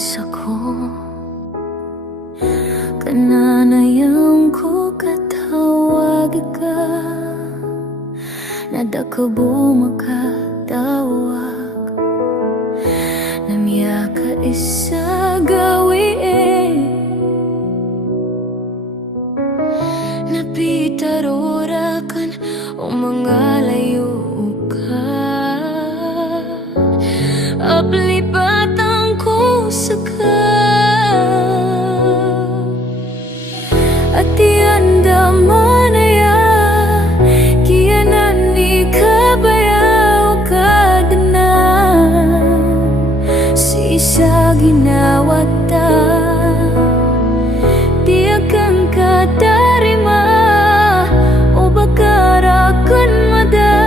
sa ko kananayang ko katawag ka nadakabo makatawag namiya ka isa gawi napitarorakan o mga layo ka aplipatan ko sa ka at tianda manaya kiyanan ni kabayaw kadana si isa ginawata di akan katarima o bakarakan mada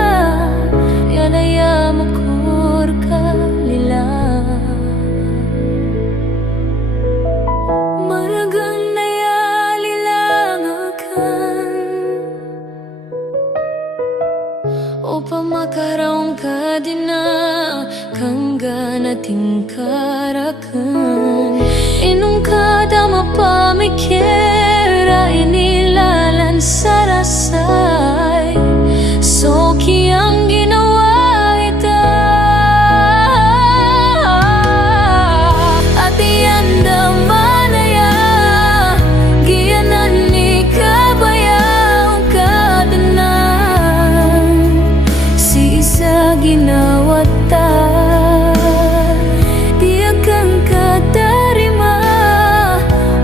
yanaya makur kalila maragang o pamakarong ka din na kangga nating karakan inong kada mapamikera inilalan sarasay so kiyang ginawa ita at ianda manaya giyanan ni kabayaw kadanan sa ginawata di akan katarima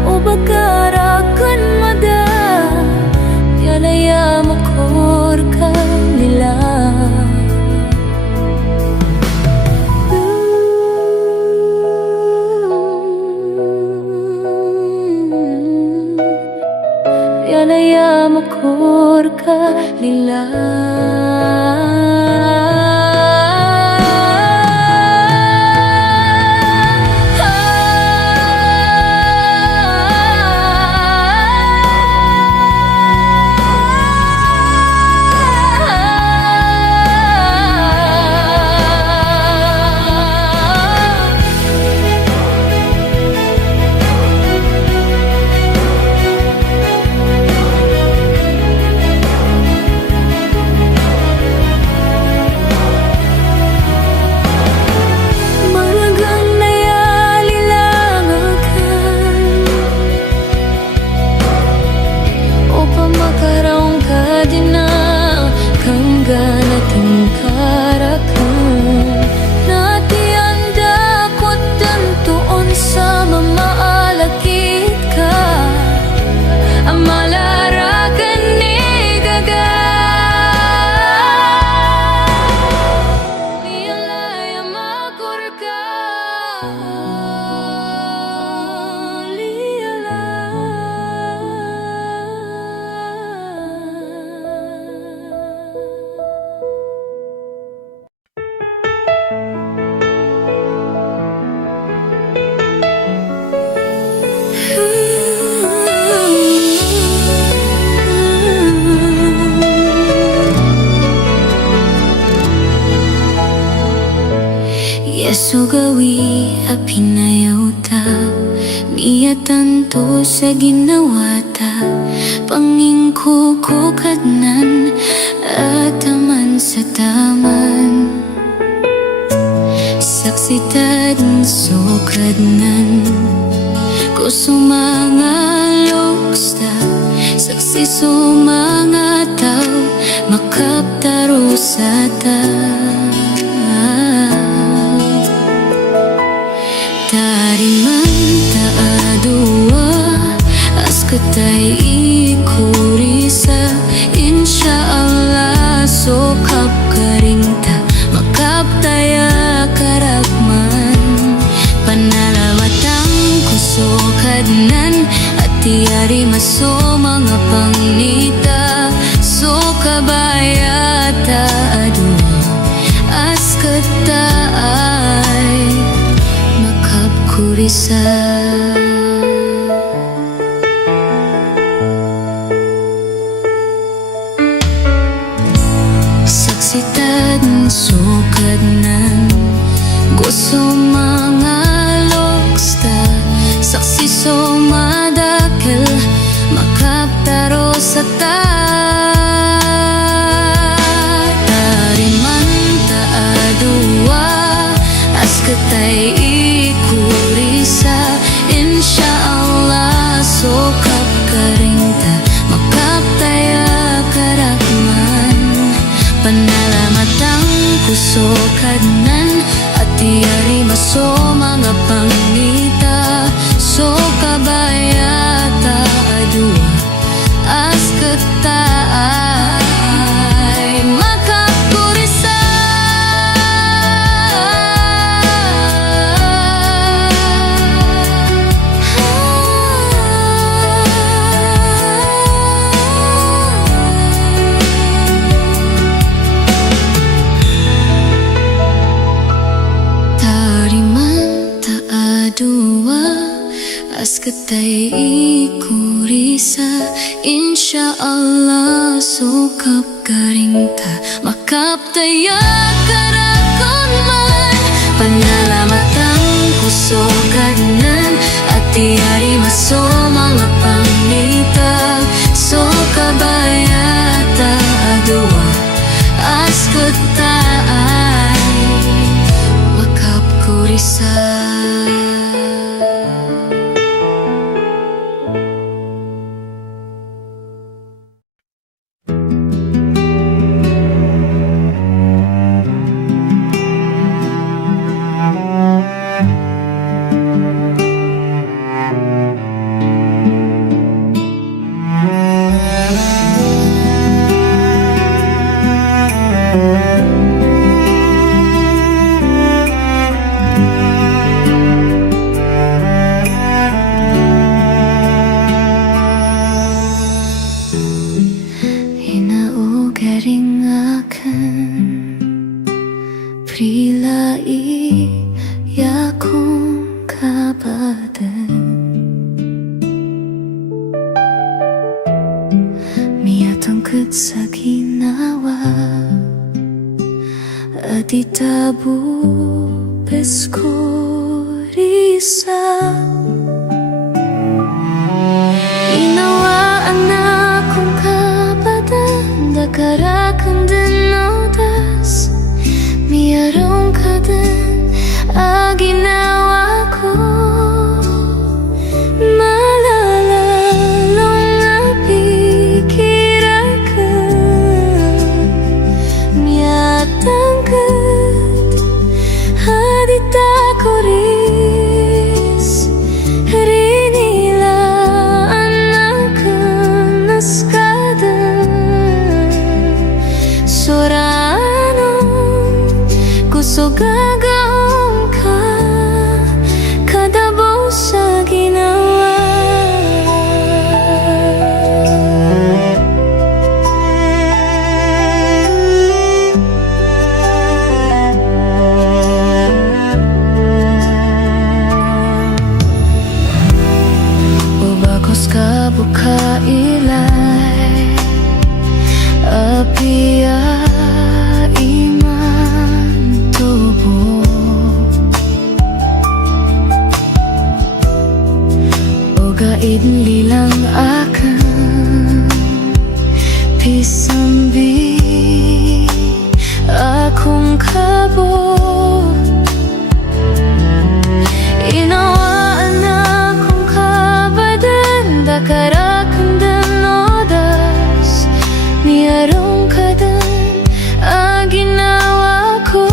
o bakarakan mada yanaya makor ka nila yanaya makor ka nila nating karakan natianda ko tantuon sa mamaalakit ka amalarakan ni gaga niyalaya makur ka Yesu gawi apinayaw ta niya tanto sa ginawa ta pangingko ko kadnan at taman sa taman saksitad so kadnan ko sumangaloksta saksi sumanga tao makaptaro sa ta tariman taadua as katay ikurisa insyaallah so kapkaringta makaptaya karakman panalawatang kuso kadnan at tiyari maso mga pangnita so kabayata adua as katay kurisa saksitad sukad nan gusto mga loksta dua Askatay ikurisa Insya Allah sukap karingta Makaptaya karakon man Panalamatang kusokadnan At tiyari maso mga pangitag So kabayata adua Askatay makapkurisa Prilai yakong kabadan Miyatangkad sa ginawa At itabu peskurisa Inawaan na kong kabadan Dakarakan din odas Miyarong ka din ginawa ko Malalalong napikirakan Miyatangkat hadita ko ris Rinilaan akan naskadan So gagawin ka Kadabo sa ginawa Ubakos ka buka ilay Apia Idli lang akan pisambi akong kabot Inawaan akong kabadan Dakarakan dan odas Miyarong kadan ginawa ko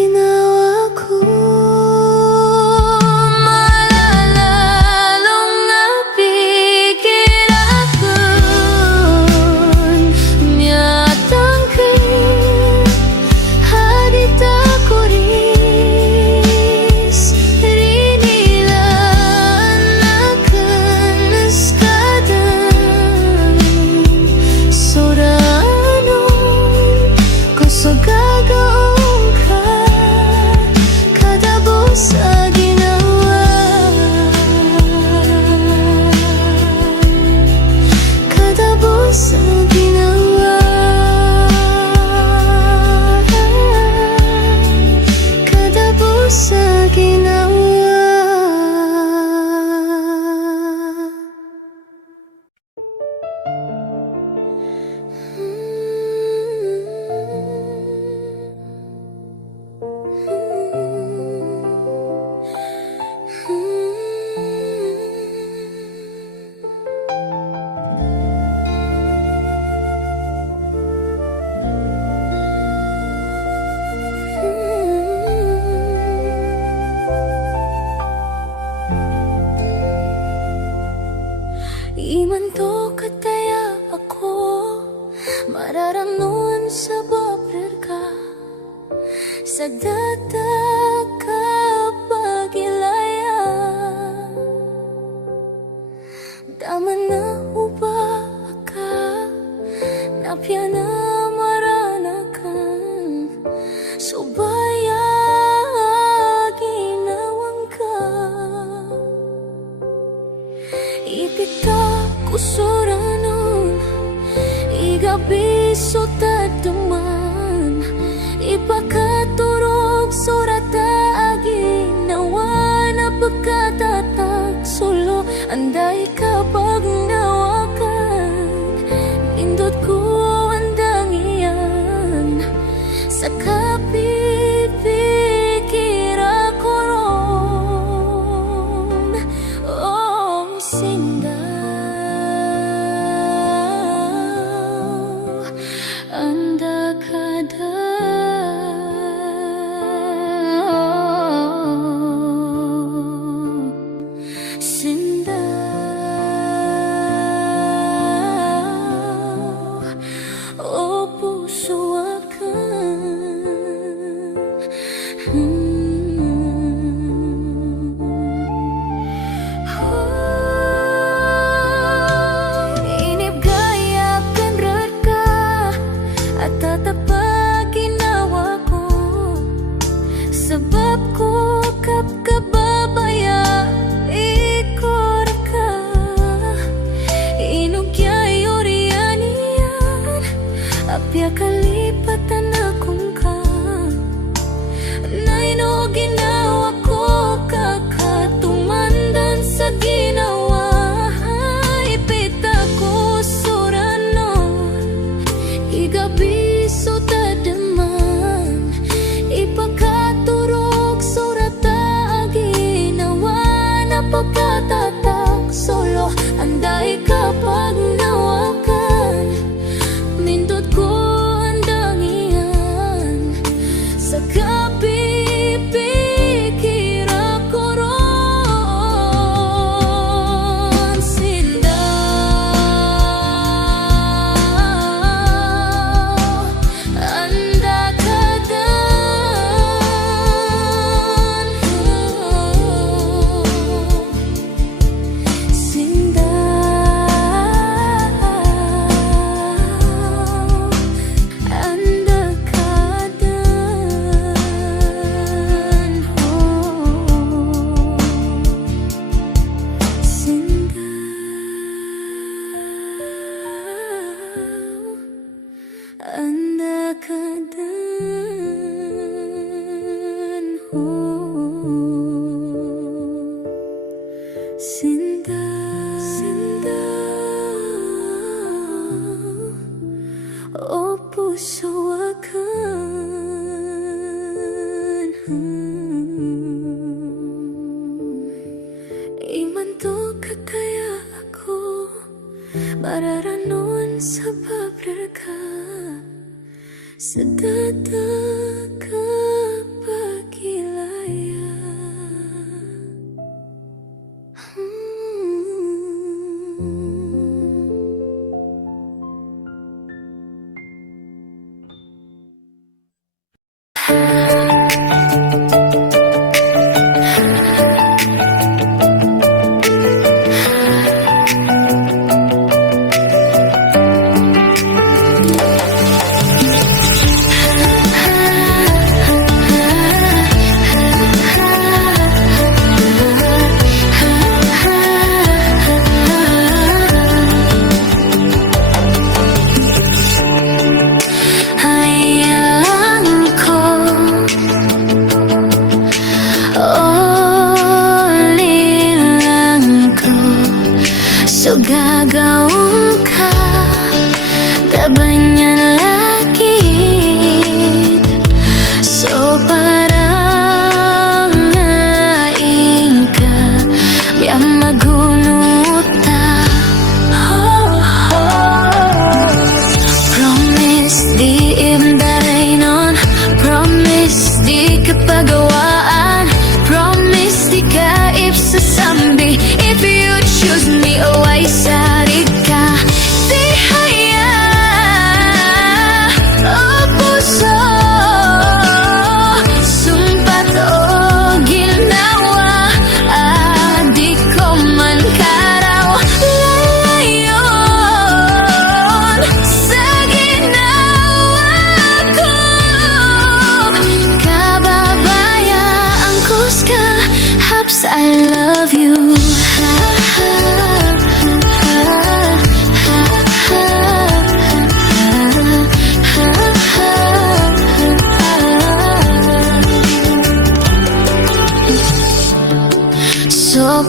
Ginawa ko Malalalong napikirakan Miyatangkan hadita ko ris Rinilaan akan naskadan Sorano sa ginawa, kadabos sa ginawa. Iman to kataya ako mararamnon sa babler ka sa data kapag ilaya. Dama na uba ka napya na maranakan subaya ginawang ka ipita kusuranon igabiso tadaman ipakaturog surata aginawa na pagkatatak solo anday kapag nawakan indot ko andang iyan sa kapipikira ko ron oh sinda anda kada sinda o puso akan inip gaya kenrat ka at tatapag ginawa ko sebab ko kapkababaya ikor ka inugyay orianian apya kalipatan akong ka naino ginawa ko kakatumandan sa ginawa ipita ko suranon igabiso tadaman ipakaturog surata aginawa na pagkatatak solo anday kapag nawakan nindot ko andang iyan sa kapipikira ko ron sinda anda kadan sinda anda kadan sinda anda kadan sinda sinda o puso akan iman to kataya ako mararanon sa babler ka sa data kapag ilaya.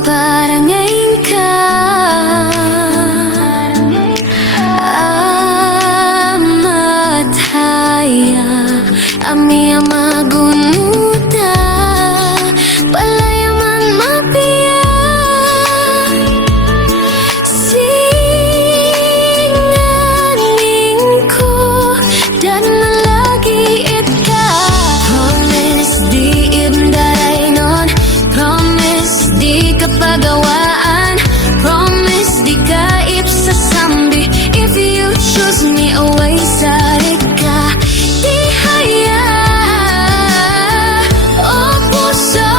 parang ngayon ka amataya ami amagunuta palayaman mapia singaning ko dan lagi ita promise di indaray nun promise di kapagawaan promise di kaip sa sambi if you choose me away sari ka di haya o puso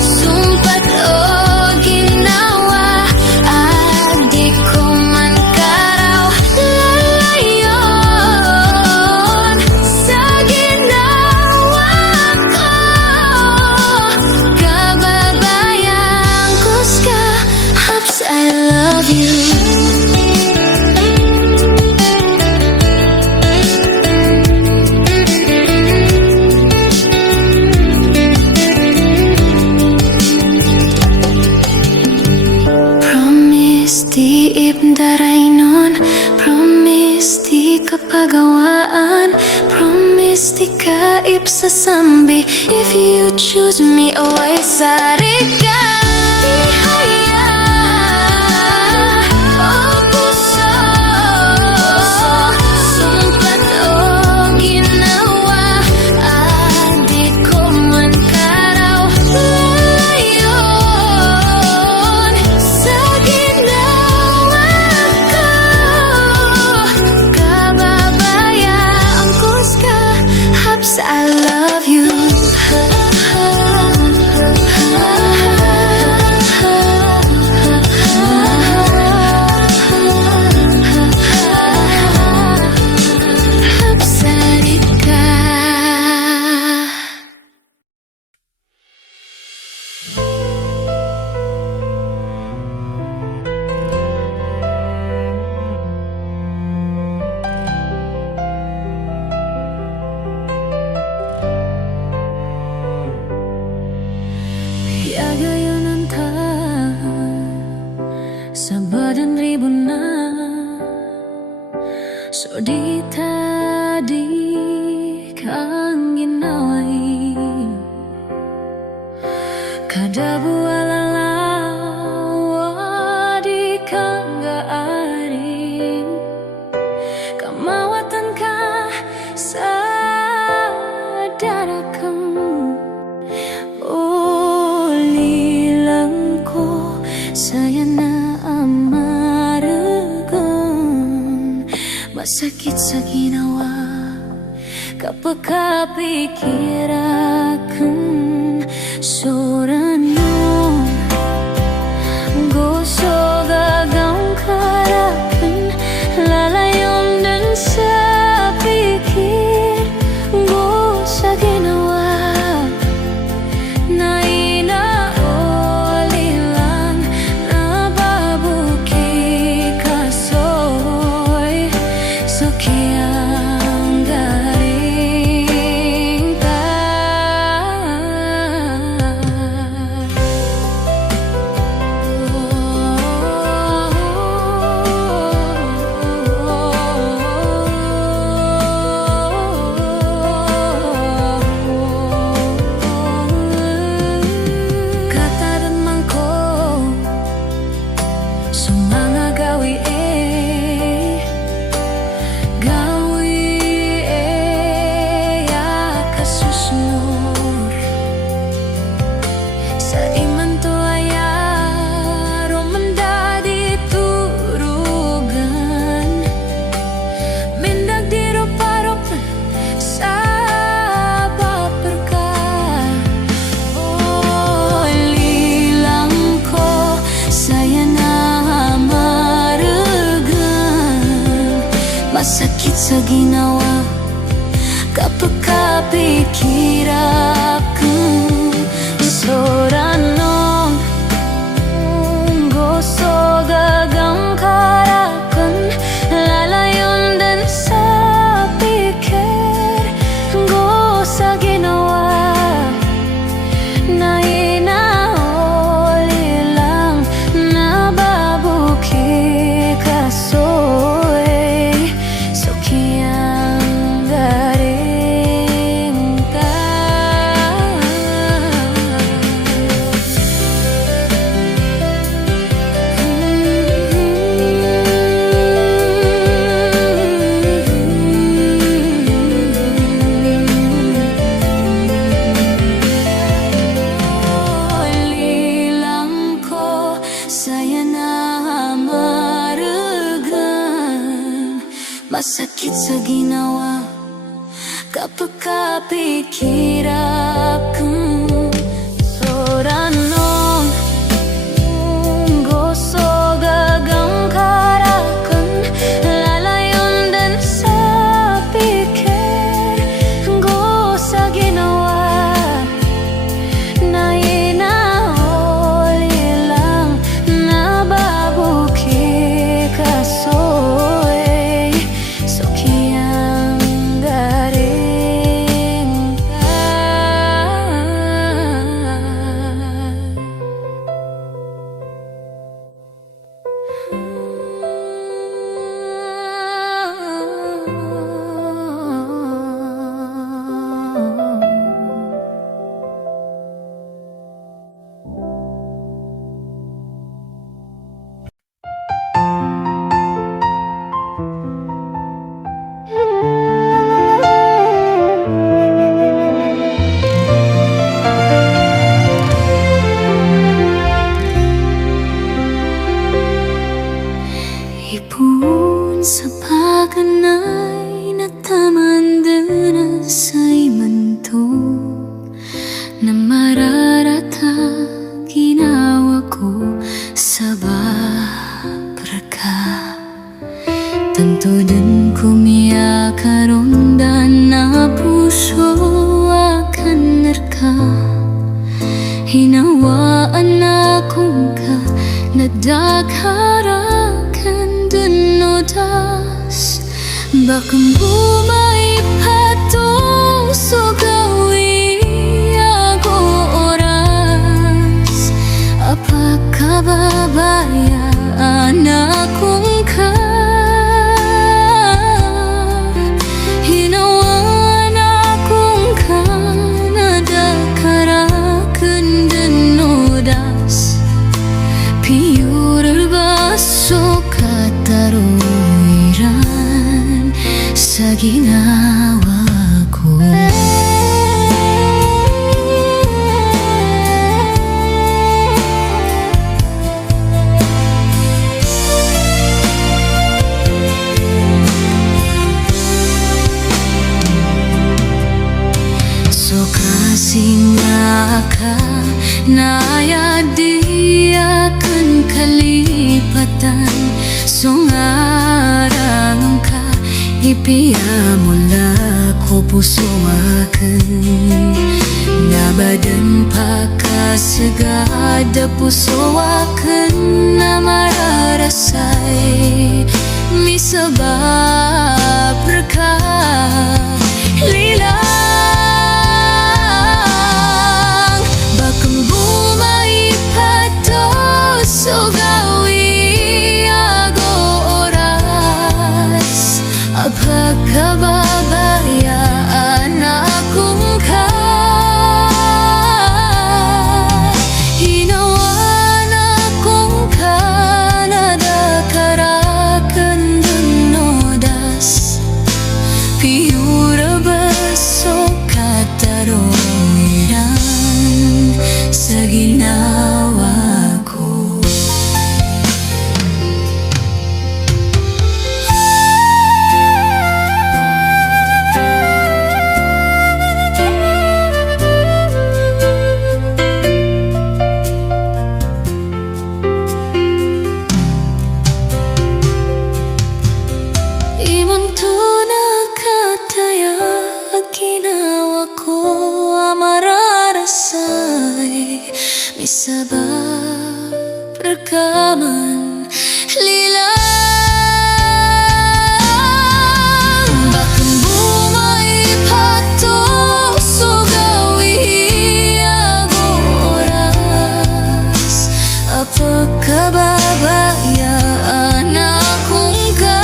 sumpat o ginawa di ko man karaw lalayon sa ginawa ko kababayan kuska Hops I love you. Promise di ibdaray nun promise di kapagawaan promise di kaip sa sambi if you choose me away sari ka di haya o puso sumpat o ginawa di ko man karaw lalayon sa ginawa ko kababayan kuska Hops I love you. Hapsarika. Yagayon ta sa badan ribon na so di tadi kang ginaway kada bualalaw di kang gaaring kamawatan ka sa darakang ulilang ko saya na amaragan masakit sa ginawa kapag kapikirakan sorano gusto gagang karakan lalayon din sa pikir gusto ginawa na inaulilan nababuki kasoy so kiyang garing ta kataramang ko sa mga gawi kasusunod sa iman to aya romanda di turugan mindag di ruparok sa baper ka lilang ko saya na maragan masakit sa ginawa kapag kapikirakan soranong gusto gagang karakan lalayon din sa pikir gusto ginawa na inaw Masakit sa ginawa kapag kapikirap kang soranon gusto gagang karakan lalayon din sa pikir go sa ginawa na inauli lang nababuki kasoy so kiyang garing ka. Ipon sa paganay na tamandana sa imanto na mararata ginawa ko sa babraka tanto din kumiyakarondan na puso akan nerka hinawaan akong ka nadagarakan dunodas bakang bumay patong so gawi ako oras apakababayaan akong ka hinawaan akong ka nadagarakan dunodas piyural baso kataruiran sa ginawa ko. So kasing ka nayadi akan kalipatan so ngarang ka ipiya mula ko puso akan nabadan pakasagada puso akan na mararasay misabab ka lilang bakang bumay pato so gawi ako oras apakababayaan akong ka hinawaan akong ka nadakarakan dunodas piyura baso kataruiran sa ginawa ko. Imang tunang kataya ang ginawa ko amararasay misabab rekaman lilang bakang bumay pato so gawi ako oras apakababayaan akong ka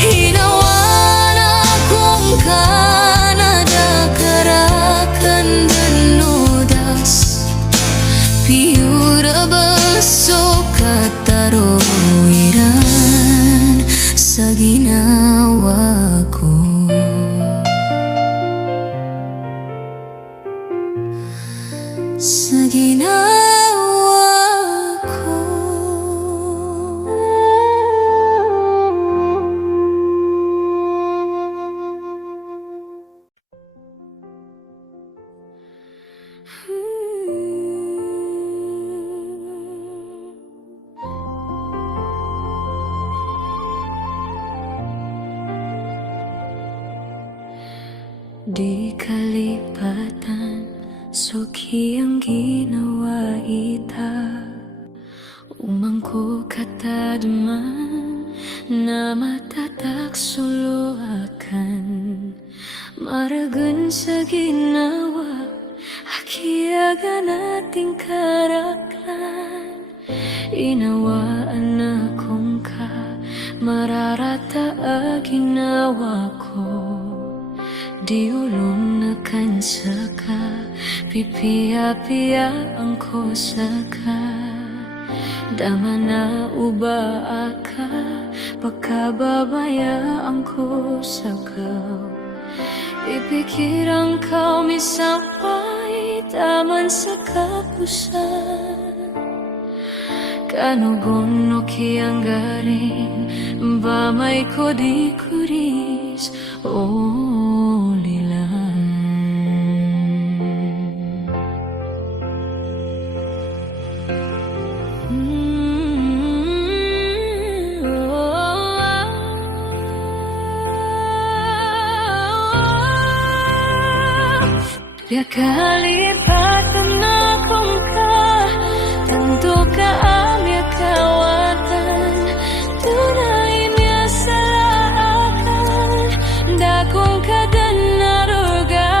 hinawaan akong ka nadakarakan dunodas piyura Di kalipatan, suki ang ginawa ita. Umangko katadman na matatak suluakan. Maragan sa ginawa, akiaga nating karaklan. Inawaan akong ka, mararata ang ginawa ko. Di ulong na kansaka, pipiya-piya ang kosaka. Dama na uba aka, pagkababayaan ko sa kau. Ipikirang kau misampay, taman sa kapusan. Kanugon no kiyang garing, bamay ko di kuris, oh lilang. Dia kalipatan akong ka, tentu ka amya kawatan. Tunay niya sa akan, dakong ka dan naruga.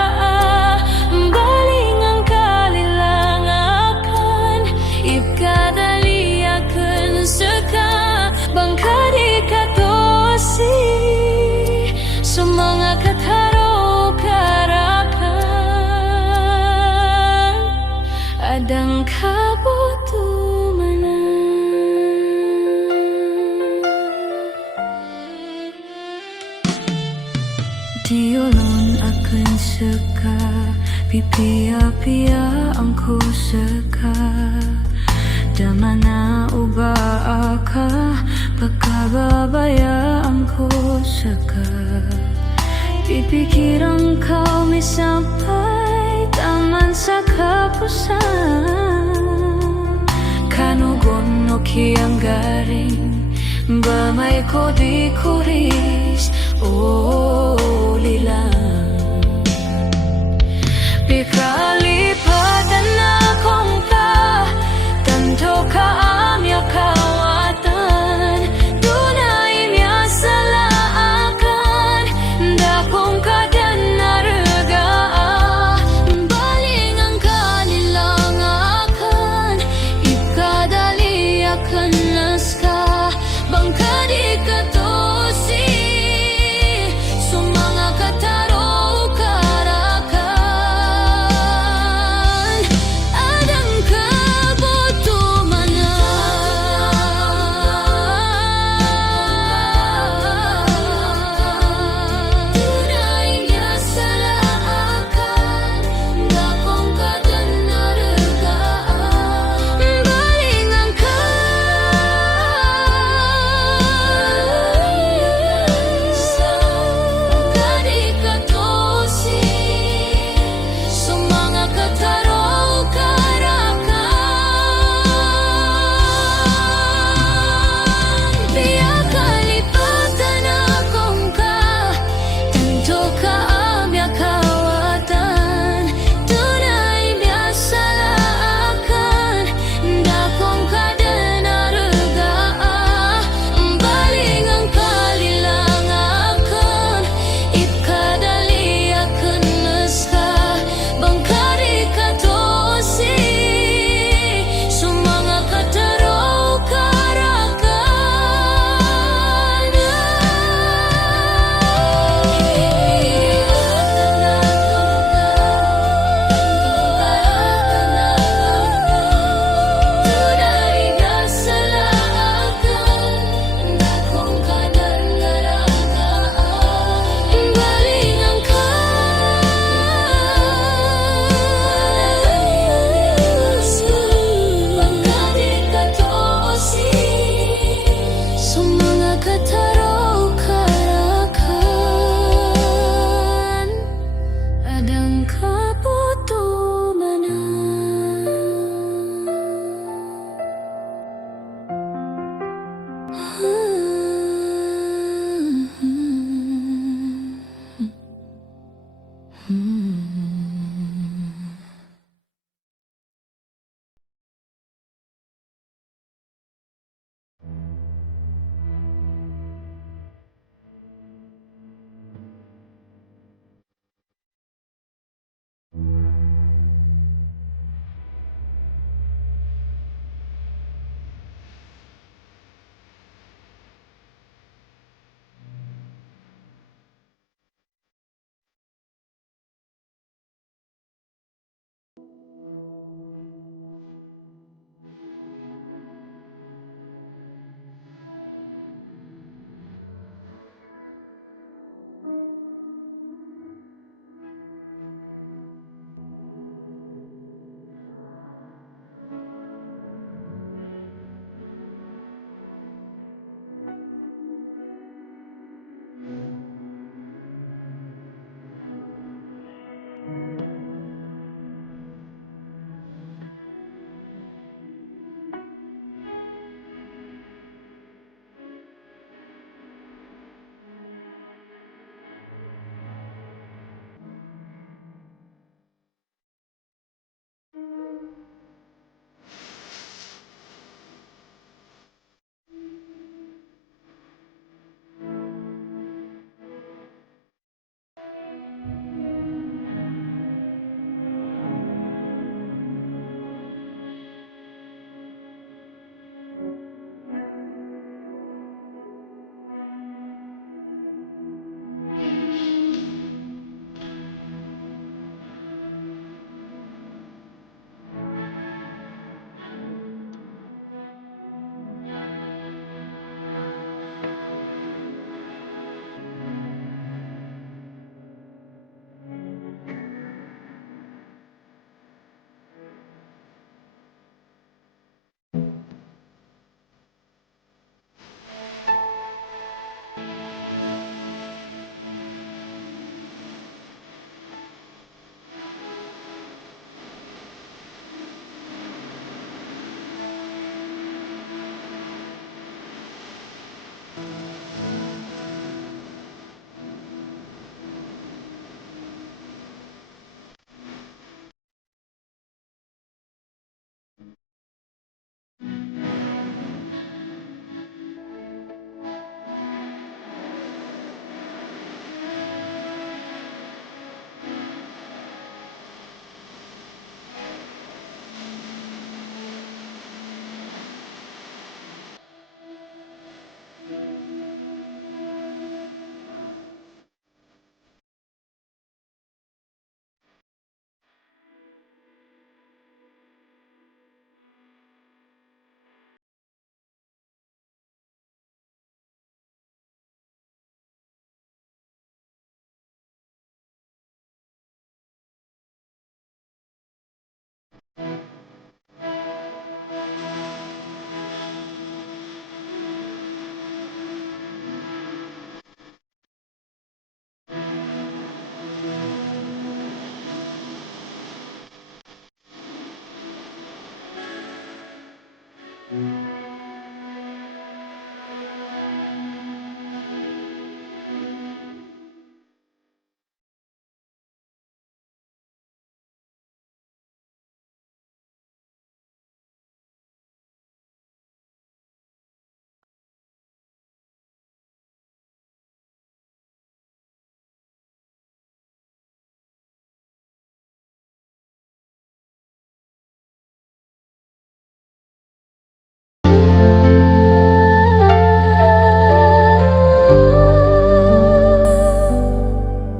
Baling ang kalilangakan, ipkadali akan seka. Bangka di katosi, sumanga kataro adang kabutumanan. Diolon akan seka, pipiya-piya ang kuseka. Damana uba aka, pagkababaya ang kuseka. Pipikirang kau misampay, taman sa kapusan. Kanugon no kiyang garing, bamay ko di kuris, oh lilang. Pikalipatan akong ka, tanto ka amya kawatan. Tunay niya sa laakan, dakong ka dan naruga. Baling ang kanilangakan, ipkadali akan naska. Bangka di katosi, sumanga kataro karakan. Adang kabutumanan. Tunay niya sa laakan, dakong ka dan naruga. Baling ang kadi katosi, sumanga kataro karakan. Biya kalipatan akong ka, tanto ka amya kawatan. Tunay niya sa laakan, dakong ka dan naruga. Baling ang kalilangakan, ipkadali akan naska. Bangka di katosi, sumanga kataro karakan. Tunay niya sa laakan, dakong ka dan naruga. Baling ang bangka di katosi, sumanga kataro karakan. Adang kabutumanan.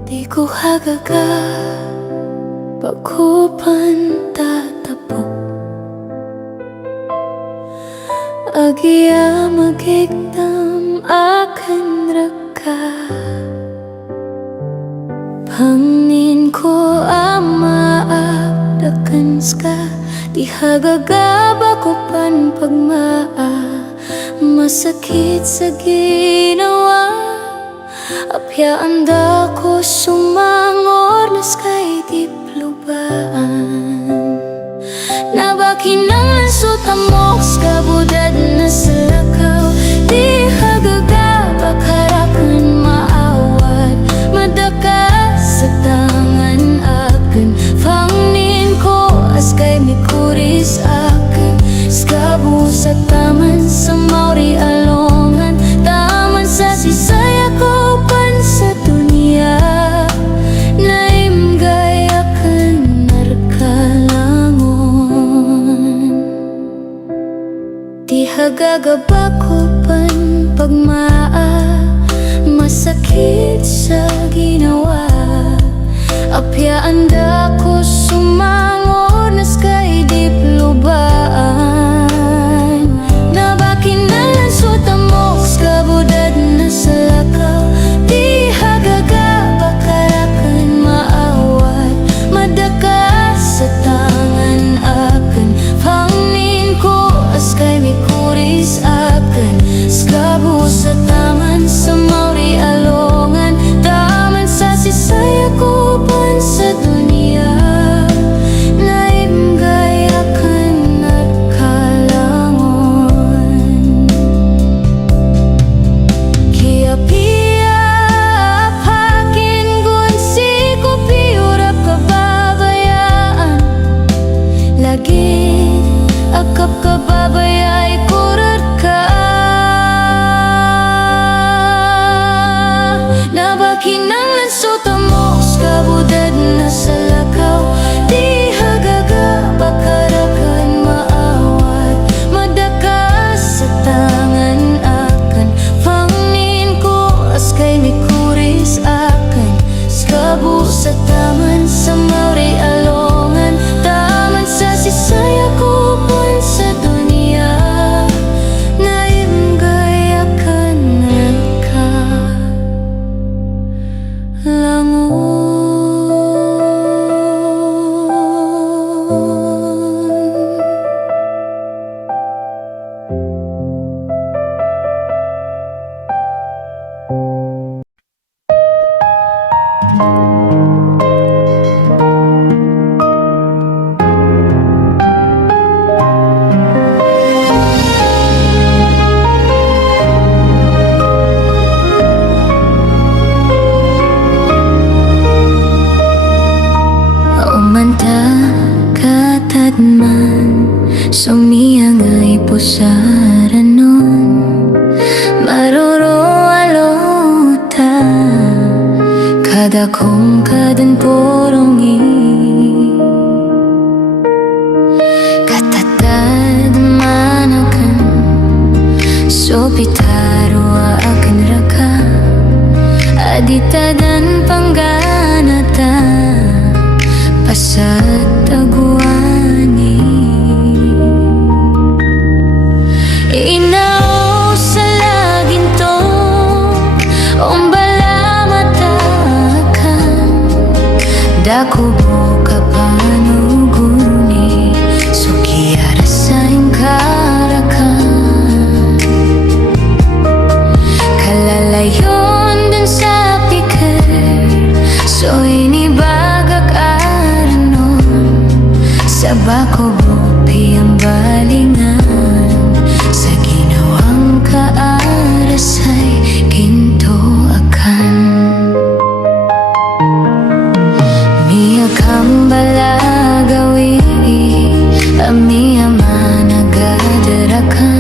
Di ko hagaga Pagkupan tatapok Agiya magigtam akan raka Pangin ko amaabdakan ska Di hagaga bakupan pagmaa Masakit sa ginawa Apyaan da ko sumangor na skay di plubaan Nabakinang lansutamok skabudad na salakaw Di hagaga bakarakan maawat Madaka sa tangan akin Fangnin ko askay mikuris akin Skabu sa taman sa mauri alongan Taman sa sisaya ko sa dunia Naim gaya kan narkalangon Di hagagabakupan pagmaa Masakit sa ginawa Apyaan da ko sumangor na skay di plubaan Nabakin na lansutamok skabudad na salakaw Di hagaga bakarakan maawat Madaka sa tangan akin Fangnin ko askay mikuris akin Skabu sa taman sa mauri alongan Taman sa sisaya ko pan sa dunia Naim gaya kan nagkalangon Kaya akap kababayay kurat ka Nabakinang lansutamok skabudad na salakaw Di hagaga bakarakan maawat Madaka sa tangan akan Fangnin ko askay mikuris akan Skabu sa taman sa mauri alongan Taman sa sisaya ko sa dunia Naim gaya kan Katadman sumiyang ay pusaranon Marurowalota kada kong kadan porongi Katatad manakan So pitaro akan raka aditadan pangganata pasat taguani inao sa laginto ombala matakan dako boka panuguni sukiara sa ingkarakan kalalayon dun sa pikir so inibagak aranon sa bako bupi ang balingan sa ginawang kaaras ay ginto akan miya kang balagawi amiya managadarakan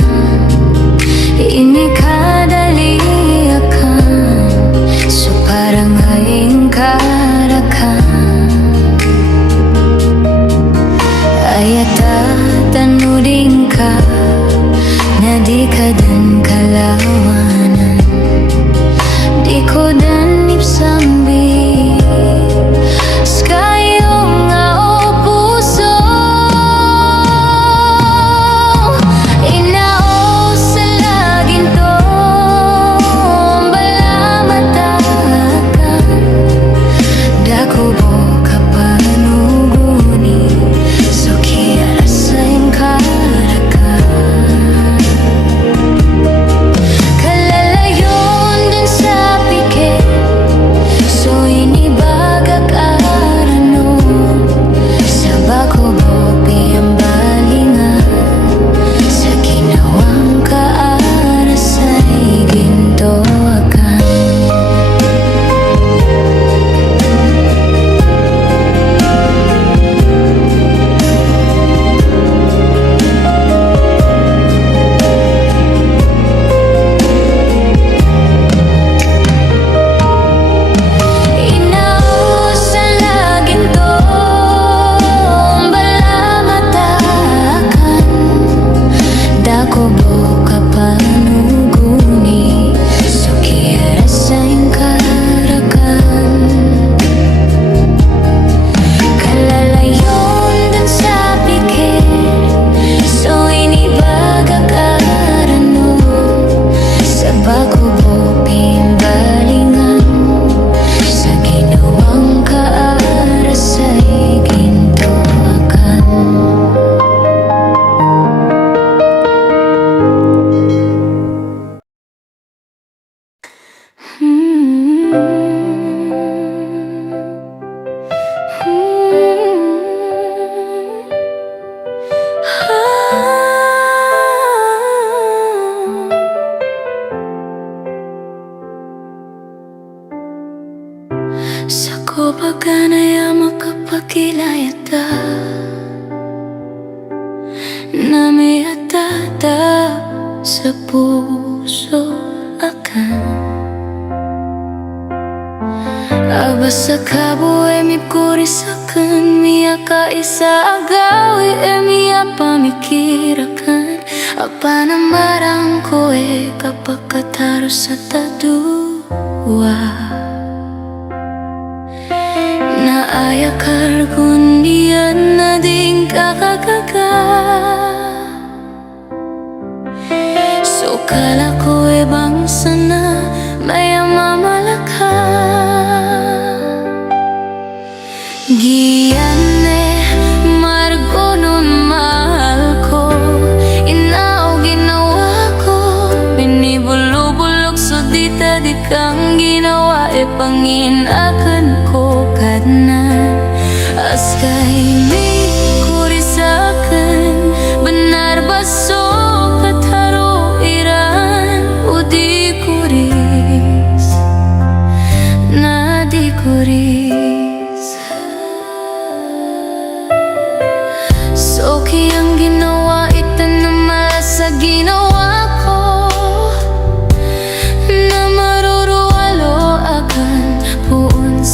ini kadali akan so parang haying karakan ayata tanudin ka na di ka dan kalawanan di ko dan ipsambi skayong nga o puso inao sa laginto balamatakan dako boka panuguni so kiara sa ingkarakan kalalayon dun sa pikit so inibagak aranon sa bako bopi ang balingan sa ginawang kaaras ay ginto akan inao sa laginto balamatakan dako boka panuguni so kiara sa ingkarakan kalalayon dun sa pikit so inibagak aranon sa bako bupi ang balingan sa ginawang kaaras ay ginto akan sa ko baganaya makapakilayata na may atata sa puso akan abasa kabuhay mipkuris akan miya ka isa agawi miya pamikirakan apa na marang ko kapagkataro sa tadua na ayakar kundian na ding kakakaga so kala ko bangsa na maya mamalaka giyane margo nun mahal ko inao ginawa ko binibulubulog so dita di kang ginawa panginakan ko kadnan askay mi kurisakan benar baso kataro iran udi kuris na di kuris so kiyang ginawa itanama sa ginawa ko na maruruwalo akan puun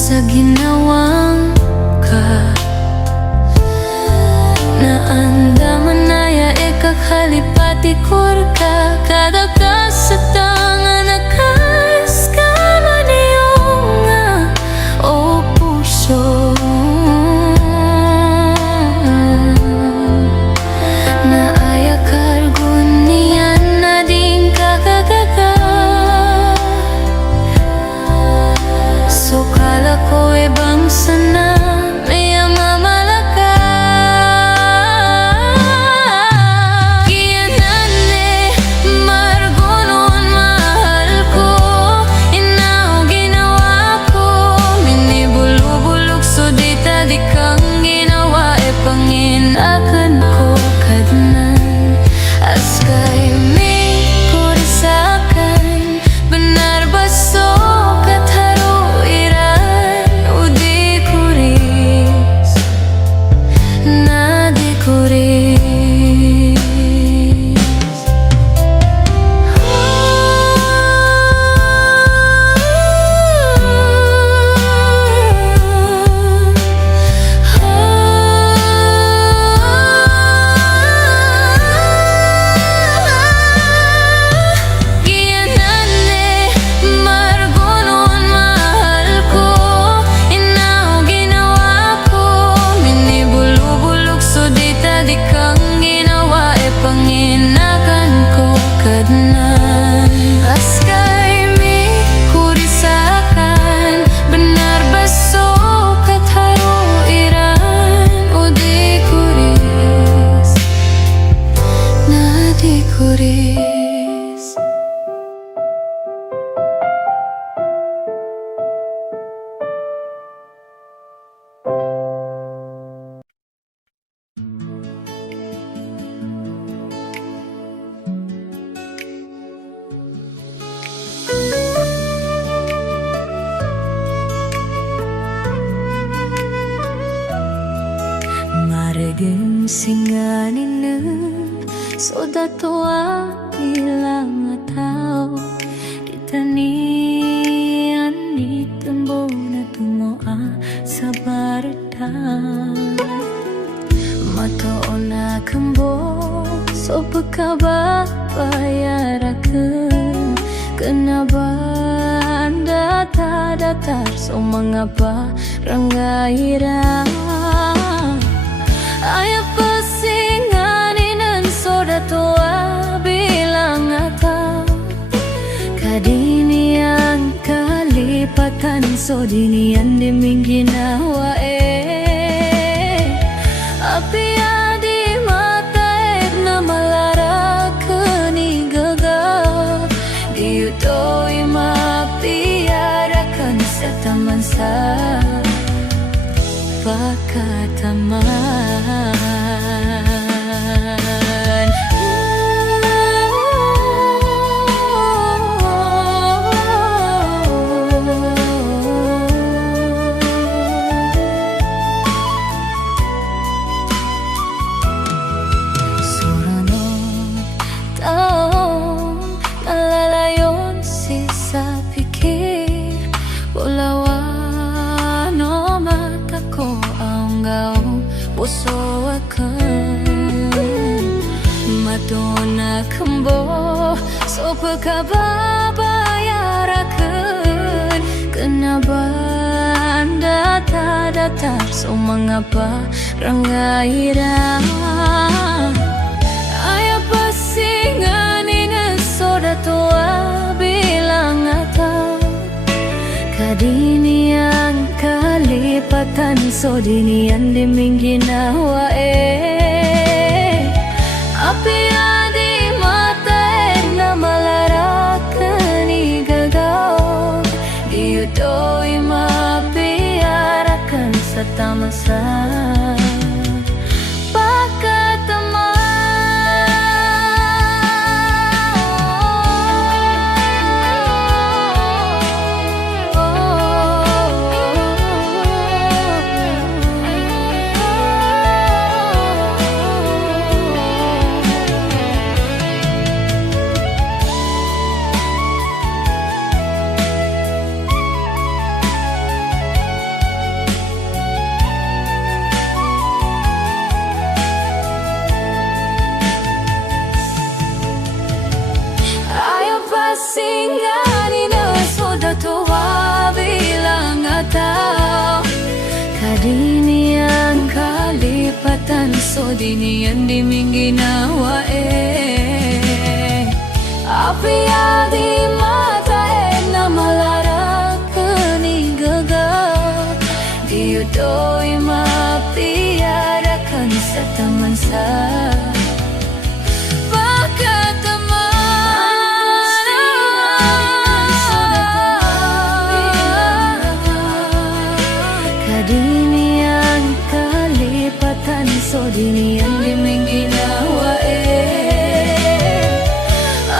singaninen sodatoa bilang atau ditanian ni tembo na tumoa sa barda matoona kembo so pekaba bayarakan kenapa anda tak datar so mengapa ranggaira ayah pesinganinan soda tua bilang atau kadinian kalipatan so dinian dimingina wae api di mata na malara keni gagal diutoi mapiarakan setaman sa pakataman Suranot taong nalalayon sisa pikir Bulawan o mata ko ang gaong puso akan Madonna kambo so pagkababayarakan Kenapa anda tak datar so mengapa ranggaira ayah pasinganin soda tua bilang atau kadinian kalipatan so dinian diminggina wae api di mata na malarakan igagaw diutoi mapiarakan sa tamasa Singanin soda tua bilang atau kadinian kalipatan so dinian diminggina wae api di mata na malara keni gagal diutoi mapiarakan sa taman sa kadinian kalipatan so dinian diminggina wae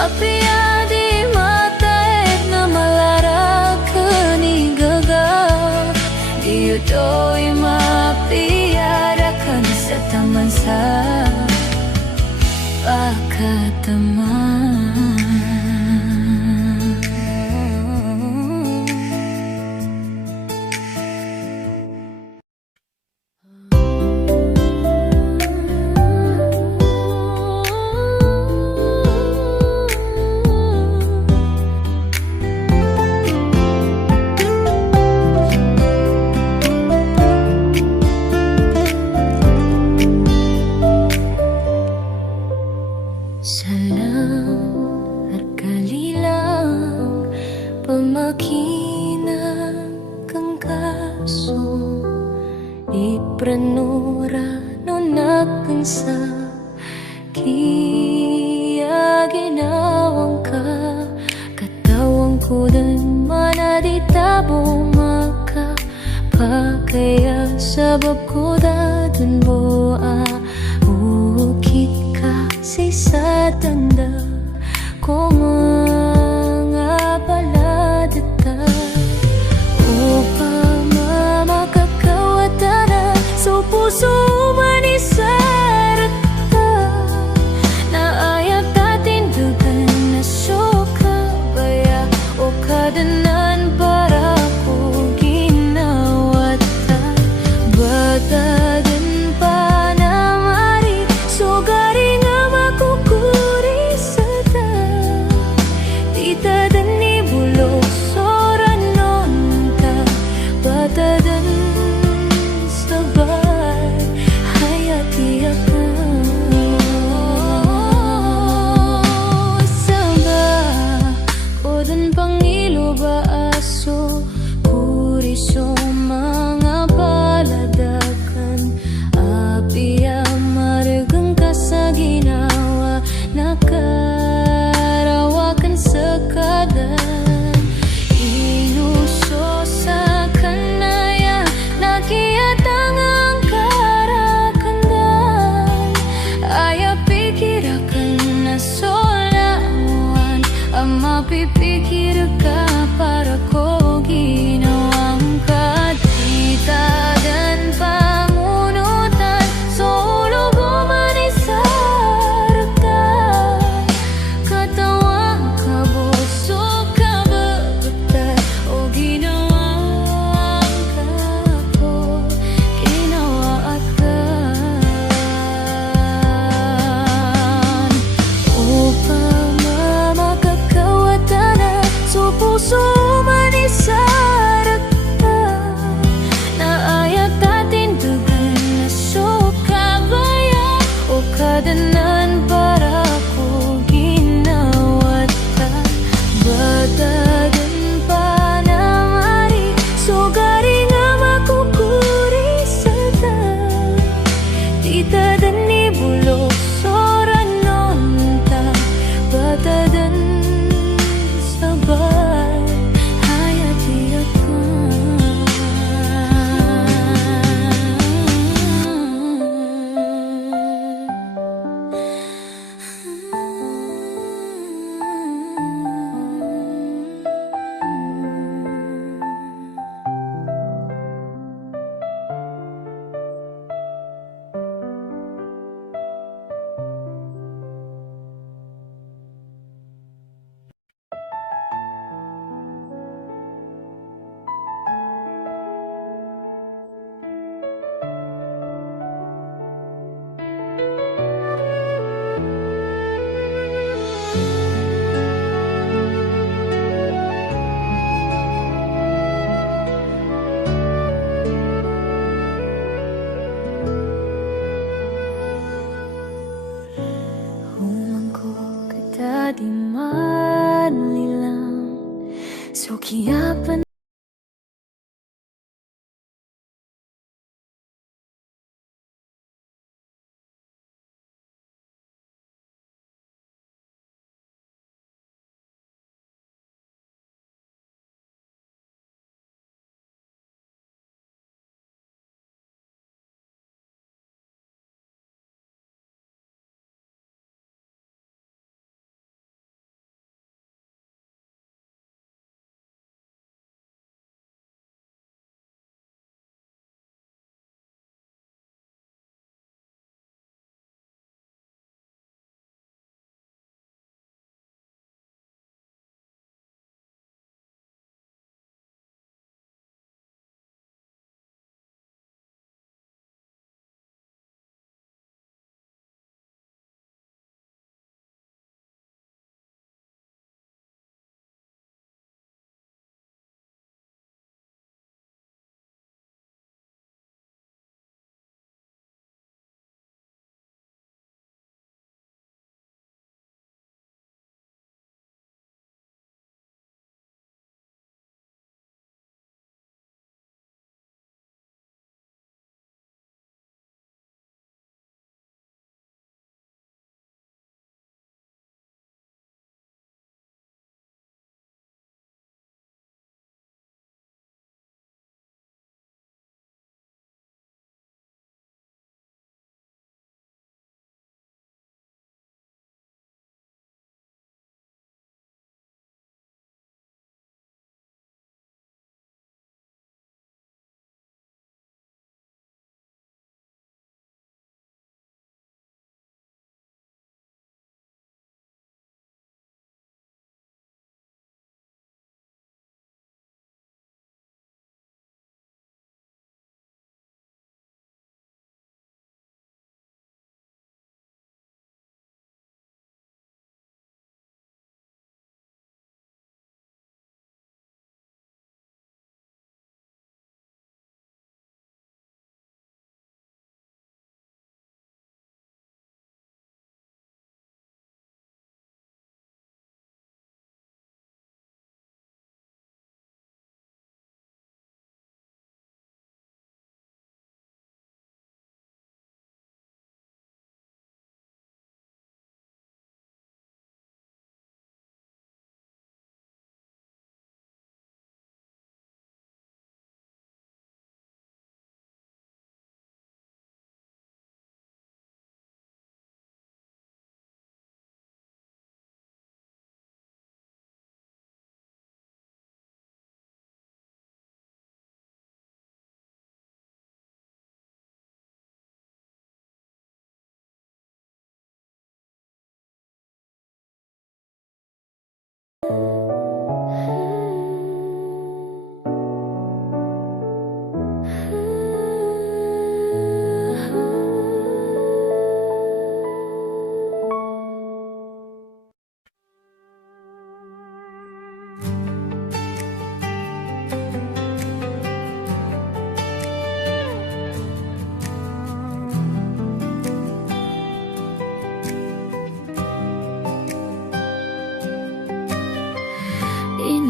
api di mata na malara keni gagal diutoi mapiarakan sa taman sa pakataman Pranura no nagkansa Kia ginawang ka Katawang ko din manaditabo maka Pakaya sabab ko dadun boa Ukit ka sa tanda Ko mga baladata Upang puso manisan mapipikir ka para ko ginawang kadita dan pamunutan. Solo bumanisarkan katawang kabusog kabagat o ginawang kapo ginawaatan upang mamakakawatan so puso manisarkan naayat atin dugan na so kabayan o kadanan para ko ginawatan batagan pa na mari so gari nga makukurisatan tita dan ni bulok soran nonta batadan sabay hayati ako. Humangko kita di manilang so kiapan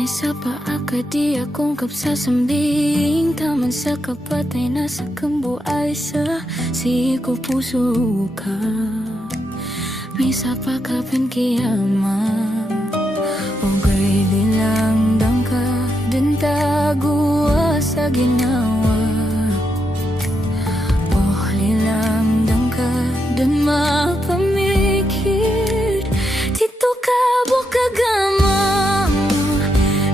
Misa pa akadi akong kapsasambing Taman sa kapatay na sa kambuay sa siko puso ka Misa pa kapin kiyama Ogay lilang dangka Dan taguwa sa ginawa Oh lilang dangka Dan mapamikir Dito ka bukagama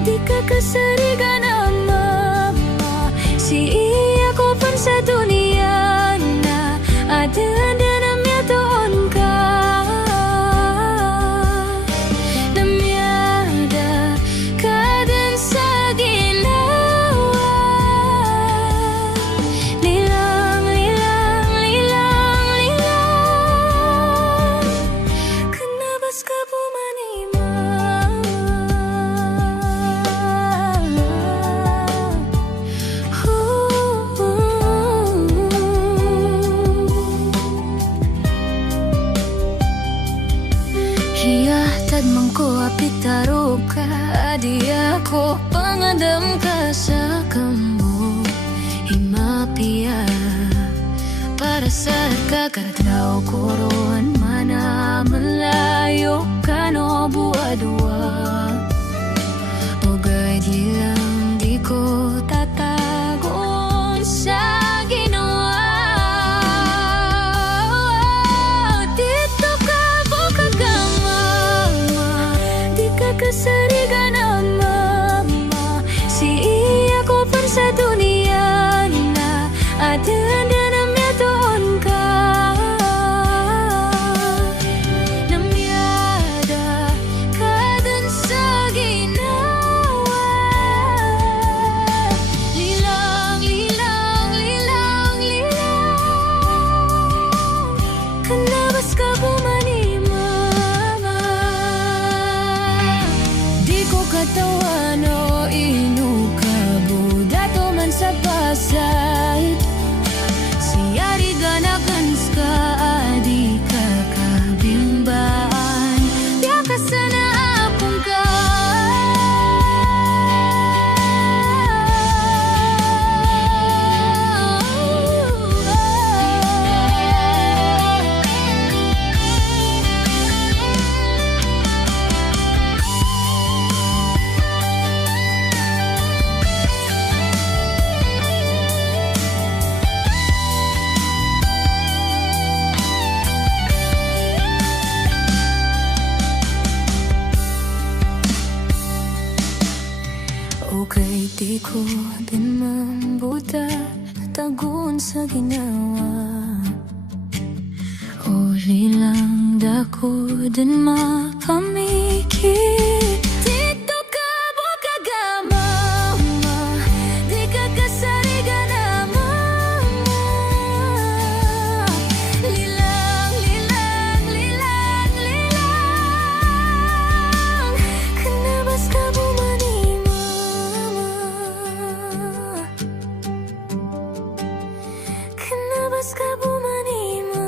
Di ka kasarigan ang mama Si iya ko pan sa dunia na Ada na miyatoon ka Namyada ka din sa ginawa Lilang, lilang, lilang, lilang Kanabas ka pumanima Hiyatad man ko apitaro ka Adi ako pangadam ka sa kambo Himapia Para sa kakatlaw koroan mana Malayo ka no buwadwa Ogay di lang di ko tatagon sa ginawa Dito ka bukagama Di ka kasarigan ang mama Si iya ko pan sa dunia na Ada na miyatoon ka Namyada ka dun sa ginawa Lilang, lilang, lilang, lilang Kanabas ka pumanima Di ko katawan o inukabo Dato man sa pasay Siyari ganakan ska adi ka kabimbaan Diya ka sana akong ka Okay, di ko din mambuta Tagun sa ginawa Uli lang dako din mapamikir Dito ka bukagama Di ka kasarigan ang mama Lilang, lilang, lilang, lilang Kanabas ka pumanima Kanabas ka pumanima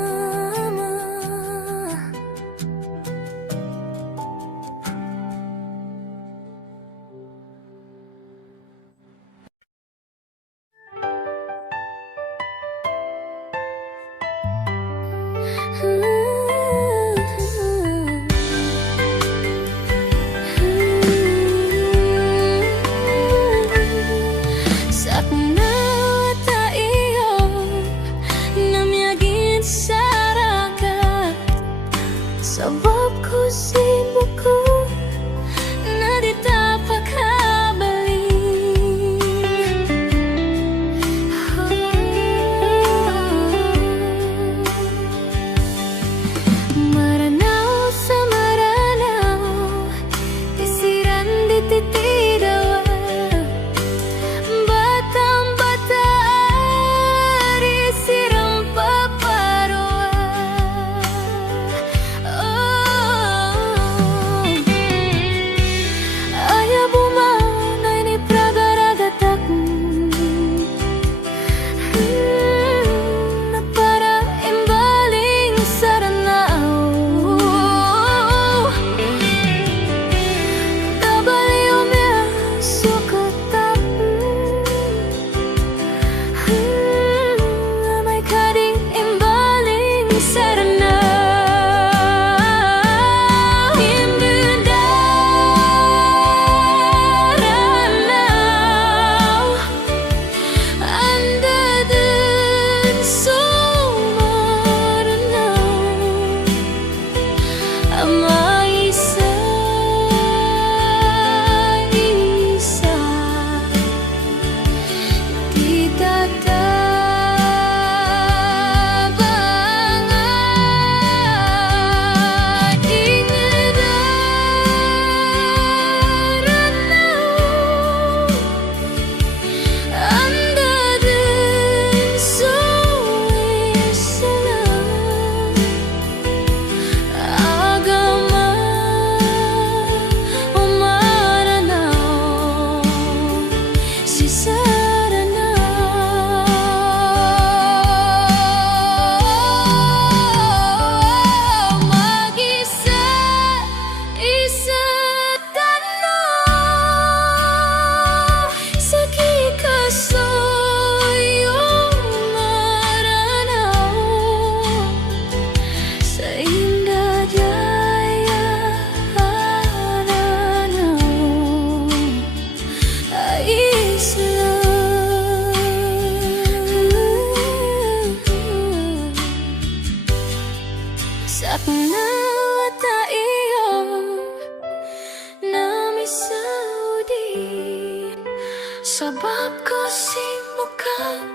Sabab ko si muka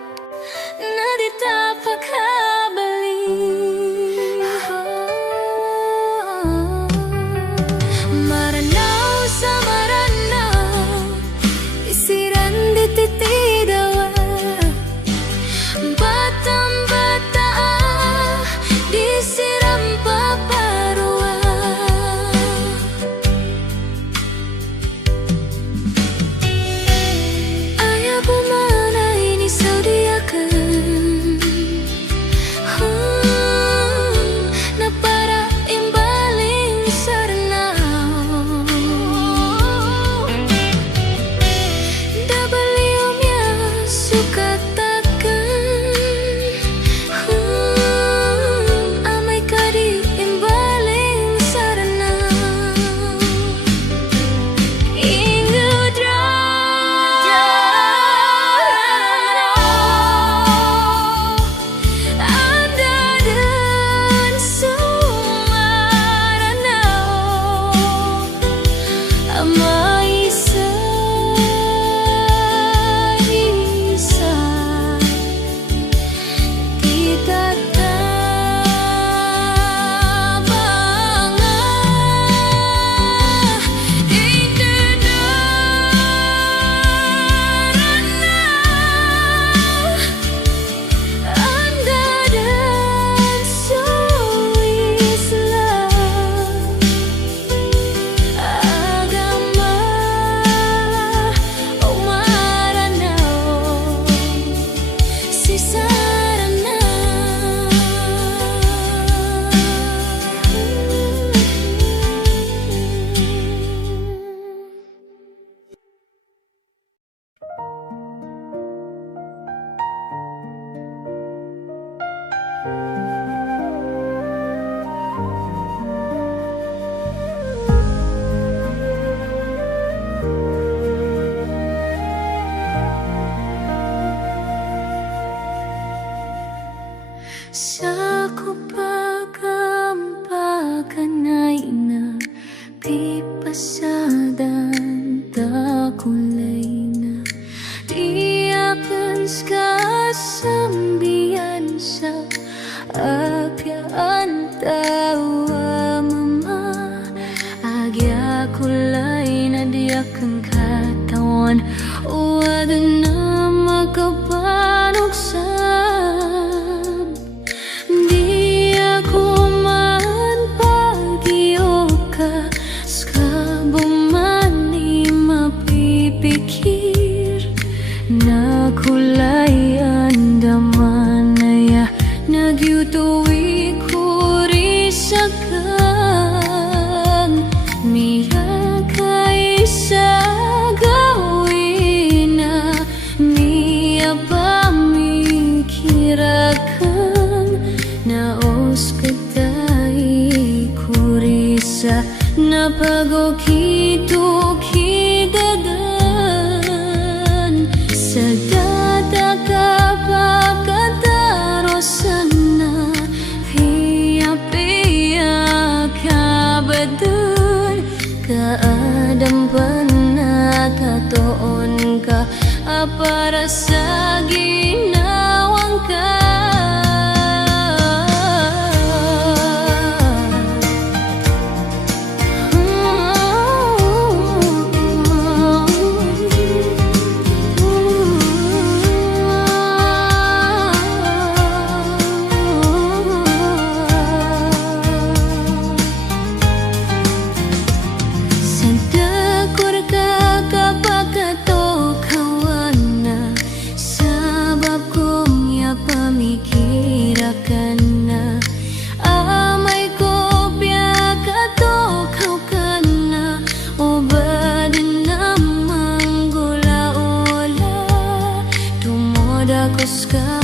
na di tapakabali. Maranaw sa maranaw, isiran di titidawa. Batang bata, di siram paparwa. Ayaw pumanay ni Saudiakan na para imbaling saranaw. Dabaliw niya sukatakan amay kadi imbaling saranaw. Ingudra anda dan sumaranaw amay isa-isa kita tabangan. Anda dan Islam agama umaranaw si saranaw. Sa kupagan ay na pipasadan ta kulay na di akan kasambian sa apyaan tawa mama. Agya kulay na di akan katawan uwag na makapanuksan. Di ako man pag-iyoka ska bumani mapipikir na kulay andamanaya nagyutuwi kurisakan miya kaisa gawin na miya pamikirakan naos katay kurisa na pagokito kidadan sa data kapagkatarosan na hiya-piya kabadan kaadampan na katoon ka para sa ginawang ka. Kusca